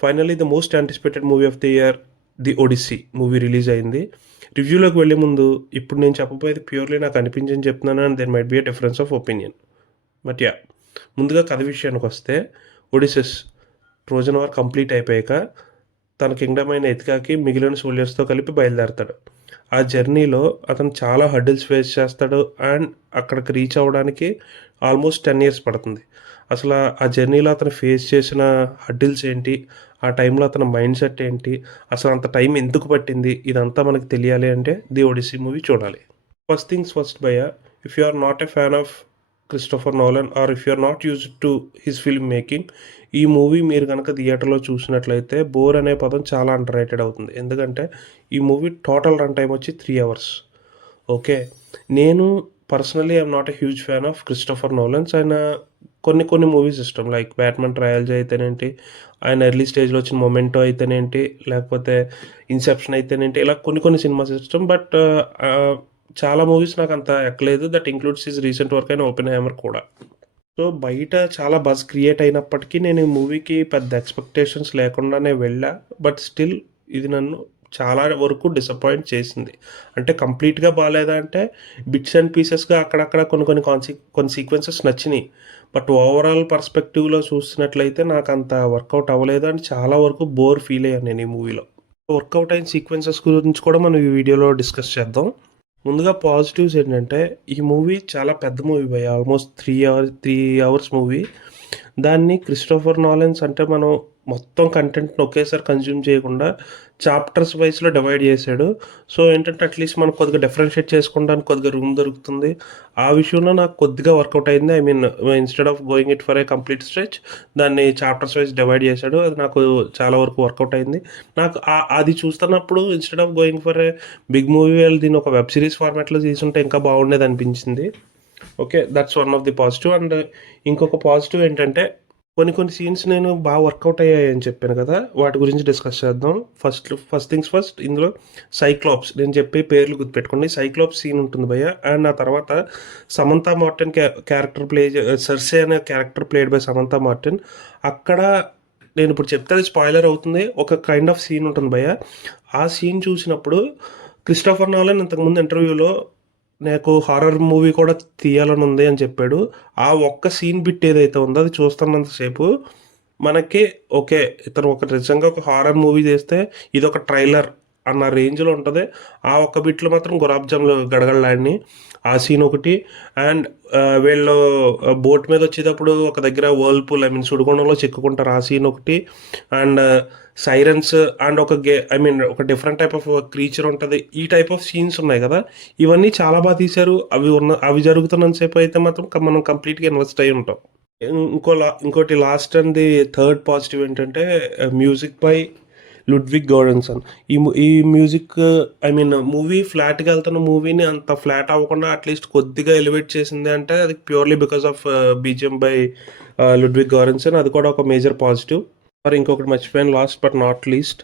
Finally the most anticipated movie of the year 'the Odyssey' movie release అయింది. రివ్యూలోకి వెళ్ళే ముందు ఇప్పుడు నేను చెప్పబోయేది ప్యూర్‌లీ నాకు అనిపించింది చెప్తున్నాను and there might be a difference of opinion. But yeah! ముందుగా కథ విషయానికొస్తే 'ఒడిసెస్' ట్రోజన్ వార్ కంప్లీట్ అయిపోయాక తన కింగ్డమ్ అయిన ఇథికాకి మిగిలిన సోల్జర్స్‌తో కలిపి బయలుదేరతాడు. ఆ జర్నీలో అతను చాలా హర్డిల్స్ ఫేస్ చేస్తాడు అండ్ అక్కడికి రీచ్ అవ్వడానికి ఆల్మోస్ట్ 10 ఇయర్స్ పడుతుంది. అసల ఆ జర్నీలో అతను ఫేస్ చేసిన హర్డిల్స్ ఏంటి? ఆ టైంలో అతని మైండ్ సెట్ ఏంటి? అసలు అంత టైం ఎందుకు పట్టింది? ఇదంతా మనకు తెలియాలి అంటే 'ది ఒడిస్సీ' మూవీ చూడాలి. ఫస్ట్ థింగ్స్ ఫస్ట్ భయ్య, if you are not a fan of Christopher Nolan or if you are not used to his film making, ఈ మూవీ మీరు గనక థియేటర్‌లో చూసినట్లయితే బోర్ అనే పదం చాలా అండర్ రేటెడ్ అవుతుంది. ఎందుకంటే ఈ మూవీ టోటల్ రన్ టైమ్ వచ్చి 3 అవర్స్. ఓకే. నేను personally I'm not a huge fan of Christopher Nolan's. ఆయన కొన్ని కొన్ని మూవీస్ ఇష్టం. లైక్ 'బ్యాట్‌మ్యాన్ ట్రయల్స్' అయితేనేంటి, ఆయన ఎర్లీ స్టేజ్‌లో వచ్చిన 'మొమెంటో' అయితేనేంటి, లేకపోతే 'ఇన్సెప్షన్' అయితేనేంటి, ఇలా కొన్ని కొన్ని సినిమాస్ ఇష్టం. బట్ చాలా మూవీస్ నాకంత ఎక్కలేదు. That includes his recent work అయిన 'ఓపెన్ హ్యామర్' కూడా. సో, బయట చాలా బజ్ క్రియేట్ అయినప్పటికీ నేను ఈ మూవీకి పెద్ద ఎక్స్‌పెక్టేషన్స్ లేకుండానే వెళ్ళా. బట్ స్టిల్ ఇది నన్ను చాలా వరకు డిసప్పాయింట్ చేసింది. అంటే కంప్లీట్‌గా బాలేదా అంటే బిట్స్ అండ్ పీసెస్‌గా అక్కడక్కడ కొన్ని కొన్ని కొన్ని సీక్వెన్సెస్ నచ్చినియి. బట్ ఓవరాల్ పర్స్పెక్టివ్‌లో చూసినట్లయితే నాకంత వర్కౌట్ అవ్వలేదు అండ్ చాలా వరకు బోర్ ఫీల్ అయ్యాను నేను ఈ మూవీలో. వర్కౌట్ అయిన సీక్వెన్సెస్ గురించి కూడా మనం ఈ వీడియోలో డిస్కస్ చేద్దాం. ముందుగా పాజిటివ్స్ ఏంటంటే ఈ మూవీ చాలా పెద్ద మూవీ భయ్యా. Almost 3 hours movie. దాన్ని క్రిస్టోఫర్ నోలన్స్ అంటే మనం మొత్తం కంటెంట్‌ని ఒకేసారి కన్జ్యూమ్ చేయకుండా చాప్టర్స్ వైస్‌లో డివైడ్ చేశాడు. సో, ఏంటంటే అట్‌లీస్ట్ మనం కొద్దిగా డిఫరెన్షియేట్ చేసుకోవడానికి కొద్దిగా రూమ్ దొరుకుతుంది. ఆ విషయంలో నాకు కొద్దిగా వర్కౌట్ అయింది. I mean instead of going it for a complete stretch దాన్ని చాప్టర్స్ వైస్ డివైడ్ చేశాడు. అది నాకు చాలా వరకు వర్కౌట్ అయింది. నాకు అది చూస్తున్నప్పుడు instead of going for a big movie వాళ్ళు దీన్ని ఒక వెబ్ సిరీస్ ఫార్మాట్‌లో తీసుంటే ఇంకా బాగుండేది అనిపించింది. Okay. That's one of the positive. And ఇంకొక పాజిటివ్ ఏంటంటే కొన్ని కొన్ని సీన్స్ నేను బాగా వర్కౌట్ అయ్యాయని చెప్పాను కదా! వాటి గురించి డిస్కస్ చేద్దాం. ఫస్ట్ థింగ్స్ ఫస్ట్, ఇందులో సైక్లాప్స్, నేను చెప్పే పేర్లు గుర్తుపెట్టుకోండి. సైక్లాప్స్ సీన్ ఉంటుంది భయ్య. అండ్ ఆ తర్వాత సమంతా మార్టిన్ క్యారెక్టర్ ప్లే సెర్సే అనే character played by Samantha Martin. అక్కడ నేను ఇప్పుడు చెప్తే అది స్పాయిలర్ అవుతుంది. ఒక కైండ్ ఆఫ్ సీన్ ఉంటుంది భయ్య. ఆ సీన్ చూసినప్పుడు క్రిస్టోఫర్ నోలన్ ఇంతకుముందు ఇంటర్వ్యూలో నాకు హారర్ మూవీ కూడా తీయాలని ఉంది అని చెప్పాడు. ఆ ఒక్క సీన్ బిట్ ఏదైతే ఉందో అది చూస్తున్నంత సేపు మనకి ఓకే. ఇతను నిజంగా ఒక హారర్ మూవీ చేస్తే ఇదొక ట్రైలర్ అన్న రేంజ్‌లో ఉంటది. ఆ ఒక్క బిట్‌లో మాత్రం గులాబ్ జామ్‌లు గడగడలాడినియి. ఆ సీన్ ఒకటి. అండ్ వీళ్ళు బోట్ మీద వచ్చేటప్పుడు ఒక దగ్గర వర్ల్‌పూల్ ఐ మీన్ సుడిగుండంలో చిక్కుకుంటారు. ఆ సీన్ ఒకటి. And sirens and I mean ఒక డిఫరెంట్ టైప్ ఆఫ్ క్రీచర్ ఉంటది. ఈ టైప్ ఆఫ్ సీన్స్ ఉన్నాయి కదా! ఇవన్నీ చాలా తీశారు. అవి జరుగుతున్నంత సేపు అయితే మాత్రం మనం కంప్లీట్‌గా ఇన్వెస్ట్ అయ్యి ఉంటాం. ఇంకోటి last and the third positive ఏంటంటే మ్యూజిక్ బై లుడ్విగ్ గోరాన్సన్. ఈ మ్యూజిక్ ఐ మీన్ మూవీ ఫ్లాట్‌గా వెళ్తున్న మూవీని అంత ఫ్లాట్ అవ్వకుండా అట్‌లీస్ట్ కొద్దిగా ఎలివేట్ చేసింది అంటే అది purely because of BGM by Ludwig Goransson. అది కూడా ఒక మేజర్ పాజిటివ్. మరి ఇంకొకటి మర్చిపోయాను last but not least.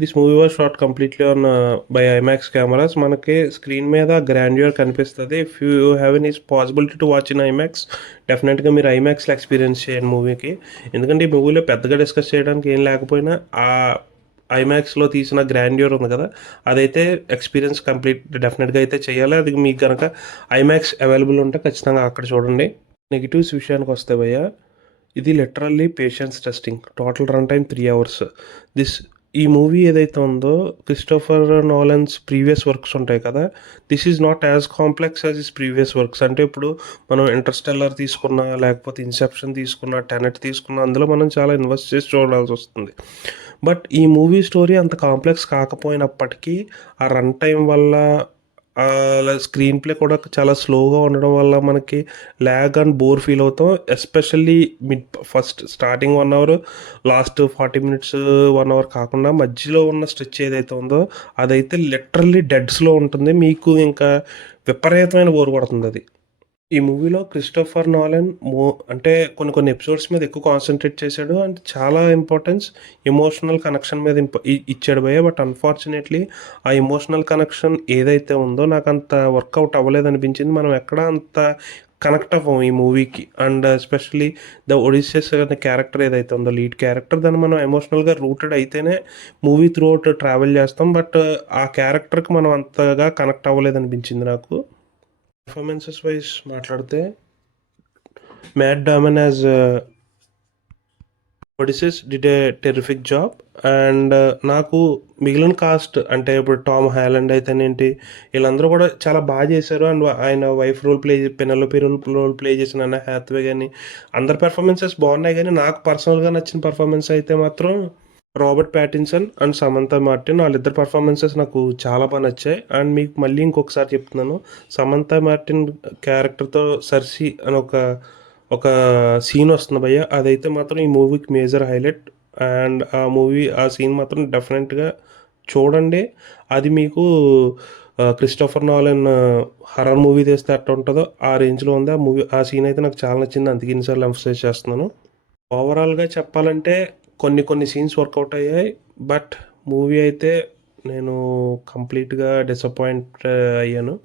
This movie was shot completely on by IMAX cameras. మనకి స్క్రీన్ మీద గ్రాండ్యూర్ కనిపిస్తది. If you have any possibility to watch in IMAX డెఫినెట్‌గా మీరు ఐమాక్స్‌లో ఎక్స్‌పీరియన్స్ చేయండి మూవీకి. ఎందుకంటే ఈ మూవీలో పెద్దగా డిస్కస్ చేయడానికి ఏం లేకపోయినా ఐమాక్స్‌లో తీసిన గ్రాండ్యూర్ ఉంది కదా! అదైతే ఎక్స్‌పీరియన్స్ డెఫినెట్‌గా అయితే చేయాలి. అది మీకు గనక ఐమాక్స్ అవైలబుల్ ఉంటే ఖచ్చితంగా అక్కడ చూడండి. నెగెటివ్స్ విషయానికొస్తే భయ్య, ఇది literally patience testing. Total run time 3 hours. ఈ మూవీ ఏదైతే ఉందో క్రిస్టోఫర్ నోలన్స్ ప్రీవియస్ వర్క్స్ ఉంటాయి కదా! This is not as complex as his previous works. అంటే ఇప్పుడు మనం 'ఇంటర్‌స్టెల్లార్' తీసుకున్నా, లేకపోతే 'ఇన్సెప్షన్' తీసుకున్నా, 'టెనెట్' తీసుకున్నా అందులో మనం చాలా ఇన్వెస్ట్ చేసి చూడాల్సొస్తుంది. బట్ ఈ మూవీ స్టోరీ అంత కాంప్లెక్స్ కాకపోయినప్పటికీ ఆ రన్ టైమ్ వల్ల స్క్రీన్ ప్లే కూడా చాలా స్లోగా ఉండడం వల్ల మనకి ల్యాగ్ అండ్ బోర్ ఫీల్ అవుతాం. Especially first starting 1 hour, last 40 minutes 1 hour కాకుండా మధ్యలో ఉన్న స్ట్రెచ్ ఏదైతే ఉందో అదైతే లిటరల్లీ డెడ్ స్లో ఉంటుంది. మీకు ఇంకా విపరీతమైన బోర్ కొడుతుందది. ఈ మూవీలో క్రిస్టోఫర్ నోలన్ అంటే కొన్ని కొన్ని ఎపిసోడ్స్ మీద ఎక్కువ కాన్సంట్రేట్ చేశాడు. అండ్ చాలా ఇంపార్టెన్స్ ఎమోషనల్ కనెక్షన్ మీద ఇచ్చాడు భయ్య. బట్ అన్‌ఫార్చునేట్‌లీ ఆ ఎమోషనల్ కనెక్షన్ ఏదైతే ఉందో నాకంత వర్కౌట్ అవ్వలేదనిపించింది. మనం ఎక్కడ అంత కనెక్ట్ అవ్వం ఈ మూవీకి. అండ్ ఎస్పెషల్లీ ద ఒడిసియస్ అనే క్యారెక్టర్ ఏదైతే ఉందో లీడ్ క్యారెక్టర్, దాన్ని మనం ఎమోషనల్గా రూటెడ్ అయితేనే మూవీ త్రూ అవుట్ ట్రావెల్ చేస్తాం. బట్ ఆ క్యారెక్టర్కి మనం అంతగా కనెక్ట్ అవ్వలేదనిపించింది నాకు. పర్ఫార్మెన్సెస్ వైజ్ మాట్లాడితే Matt Damon as Odysseus did a terrific job. And నాకు మిగిలిన కాస్ట్ అంటే ఇప్పుడు టామ్ హాలండ్ అయితేనేంటి, వీళ్ళందరూ కూడా చాలా బాగా చేశారు. అండ్ ఆయన wife role play Penelope role play చేసిన అన్న హ్యాత్వే కానీ అందరి పెర్ఫార్మెన్సెస్ బాగున్నాయి. కానీ నాకు పర్సనల్గా నచ్చిన పర్ఫార్మెన్స్ అయితే మాత్రం Robert Pattinson and Samantha Martin, వాళ్ళిద్దరు పర్ఫార్మెన్సెస్ నాకు చాలా బాగా నచ్చాయి. అండ్ మీకు మళ్ళీ ఇంకొకసారి చెప్తున్నాను, సమంత మార్టిన్ క్యారెక్టర్తో సర్సి అని ఒక సీన్ వస్తుంది భయ్య, అదైతే మాత్రం ఈ మూవీకి మేజర్ హైలైట్. అండ్ ఆ సీన్ మాత్రం డెఫినెట్గా చూడండి. అది మీకు క్రిస్టోఫర్ నాలన్ హర్రర్ మూవీ తీస్తే అట్ట ఉంటుందో ఆ రేంజ్లో ఉంది ఆ మూవీ. ఆ సీన్ అయితే నాకు చాలా నచ్చింది, అందుకే ఇన్నిసార్లు ఎంఫసైజ్ చేస్తున్నాను. ఓవరాల్గా చెప్పాలంటే కొన్ని సీన్స్ వర్కౌట్ అయ్యాయి. బట్ మూవీ అయితే నేను కంప్లీట్గా డిసప్పాయింట్ అయ్యాను.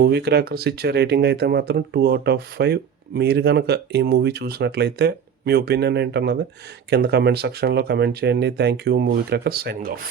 మూవీ క్రాకర్స్ ఇచ్చే రేటింగ్ అయితే మాత్రం 2/5. మీరు కనుక ఈ మూవీ చూసినట్లయితే మీ ఒపీనియన్ ఏంటన్నది కింద కమెంట్ సెక్షన్లో కమెంట్ చేయండి. Thank you. Movie crackers signing off.